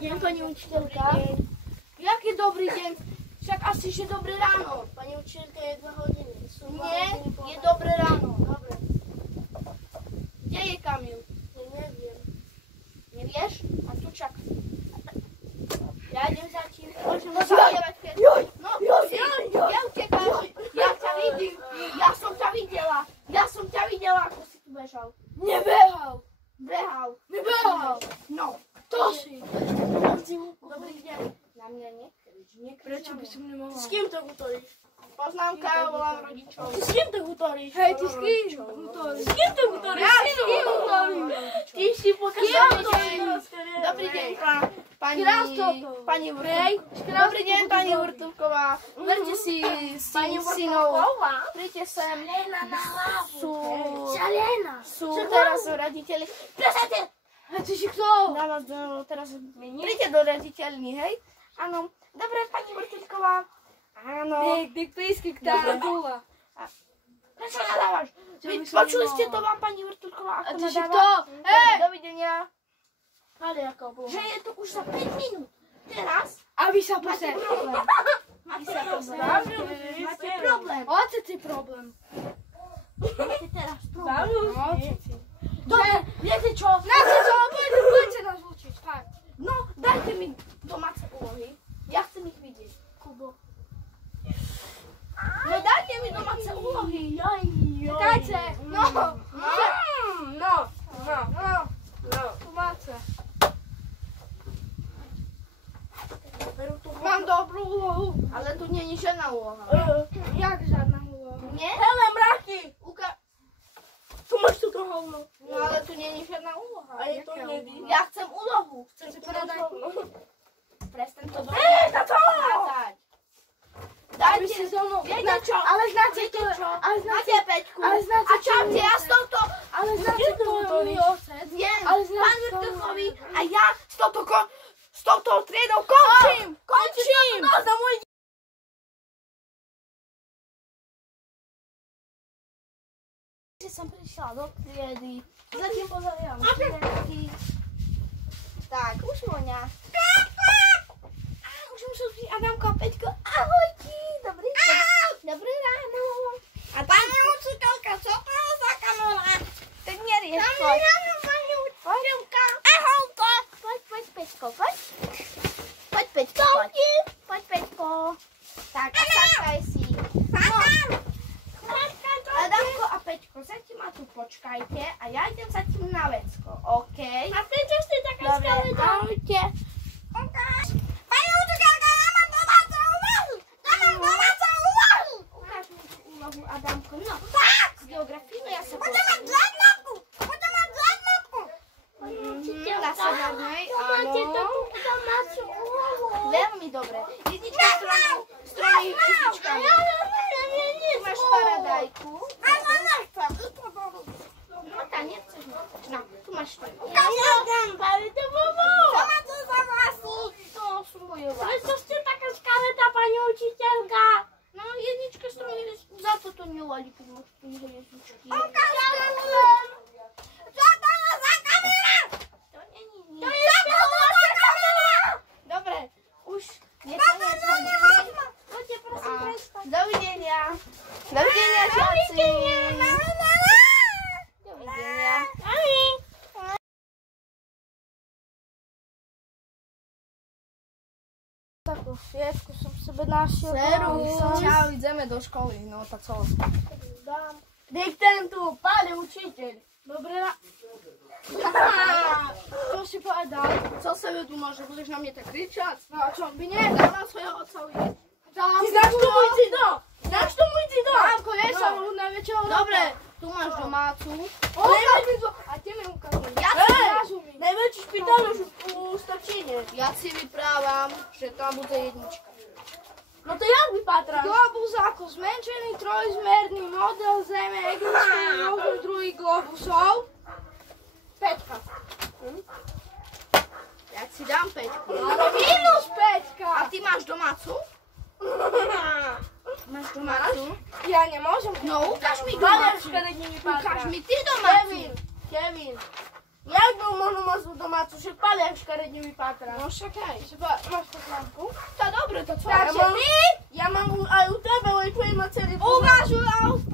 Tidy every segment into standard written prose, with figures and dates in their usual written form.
deň, pani učiteľka. Jaký dobrý deň? Však asi, že dobré ráno. Pani učiteľka, je 2 hodiny. Nie, je dobré ráno. Dobre. Kde je Kamil? Ja neviem. Nevieš? A tu čakaj. Ja idem za tým. Môžem No, zaspievať, keď... joj, No, joj, si, joj, ja utekáš. Ja ťa vidím. Ja som ťa videla. Ja som ťa videla, ako si tu bežal. Nebehal. Behal. Nebehal. No. To si. Dobrý deň. Na mňa nekrič. Prečo by som nemohla? S kým to hutoríš? Poznámka, volám rodičov. S kým to hutoríš? Hej, ty s kým? S kým to hutoríš? Ja s kým hutoríš? Ty si pokazal. Dobrý deň, pani Vrtulková. Dobrý deň, pani Vrtulková. Verte si synov. Príďte sem. Sú teraz raditeľi. Presete! A ty si kto? Teraz príďte do raditeľní, hej? Áno. Dobre, pani Vrtulková. Áno. Big písky, ktorá dula. Prečo nadávaš? Počuli ste to vám, pani Vrtulková, A ako ty si nadáva? kto? Hej! Dovidenia. Ale ako bolo. Že je to už za 5 minút. Teraz A vy sa máte poser. problém. Vy sa pozeráte. Máte problém. Oce ty problém. Máte teraz problém. Oce ty. Dobre, viete čo? Poďte nás učiť, fakt. No, dajte mi domáce úlohy. Ja chcem ich vidieť. Kubo. No dajte mi domáce úlohy. Dajte. No. Tu máte. Mám dobrú úlohu. Ale tu nie je žiadna úloha. Jak žiadna úloha? Nie? Hele, mraky! Tu máš túto hovno. No ale tu nie je žiadna úloha. A je to neví. Ja chcem úlohu. Chcem si Predaj. Prestaň to táto! Dajte si so mnou. Viete čo? Ale znáte Viete to. čo? Ale znáte. Máte peťku. Ale znáte A čaute, ja s touto... Ale znáte to, milý otec. Viem. Ale znáte Pán to. Vrtulkový a ja s touto triedou končím. Končím. No, za môj Že som prišla do triedy. Zatím pozerám triedky. Tak, už voňa. Už musel byť Adamko a Peťko. Ahojky. Dobré ráno. A pani učiteľka, čo to je za kamera? Tak nerieš, poď. Pani učiteľka. Ahojka. Poď, Peťko, poď. Poď, Peťko, poď. Poď, Peťko. Tak, a sakaj si. Adamko a Peťko, zatiaľ ma tu počkajte a ja idem zatiaľ na vecko, OK? A prečo ste taká skalita? Ahojte. Pani učiteľka, ja mám domácu úlohu! Ukáž mi tú úlohu, Adamko. No, tak! Z geografii, no ja sa Budem mať zladnotku! Pani učiteľka sa varnej, áno. Máte takú domácu úlohu. Veľmi dobre. Jednička stromy jedničkami. Tu máš paradajku. No tá, nechceš mať. No, tu máš paradajku. To sú moje vlasy. Prečo ste taká škaredá, pani učiteľka? No, jednička stromy, za to to neladí, keď máš tu hviezdičky. To není nič. Dobre, už je koniec hodiny. Poďte, prosím, prestať. Dovidenia. Dovidenia, žiaci. Dovidenia. Takú šviečku som sebe našiel. Čau, ideme do školy. No, tak co? Diktentu, pane učiteľ. Dobre, čo si povedal? Co sebe tu máš, že budeš na mne tak kričať? No a čo, by nie? Dávam svojho otcovi. Ty znáš to môj cido? Znáš to môj cido? Mánko, je som najväčšieho roka. Dobre, tu máš domácu. Ukáž mi to. A ty mi ukážeš. Ja Hej, ukážu mi. najväčší špitál už u Stačine. Ja si vyprávam, že tam bude jednička. No to jak vypatráš? Globus ako zmenšený trojzmerný model Zeme, existuje rôznych druhých globusov. Peťka. Ja si dám peťku. Ale minus Peťka. A ty máš domácu? Máš domácu? Ja nemôžem. No, ukáž mi Valerčka, domácu. nech mi vypatráš. Ukáž mi ty domácu. Kevin. Jak był mono mazł domacu, się paliaczka rednie mi patra. No czekaj. Masz to lampu? To dobre, to co? Ja mam u tebe, ale twoje macery. Uważ,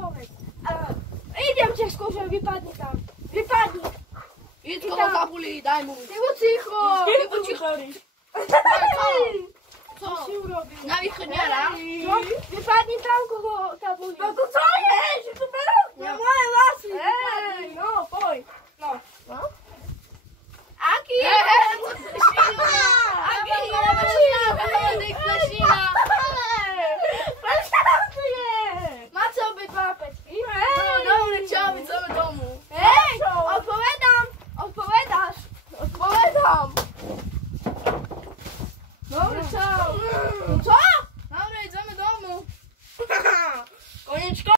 powiedz. Idę cię skórze, wypadnie tam. Wypadnie. I tylko zabuli, daj mu. Ty bo cicho. Ty bo cicho. Co się robi? Na wychodniara. Wypadnie tam kogo tabuli. No to co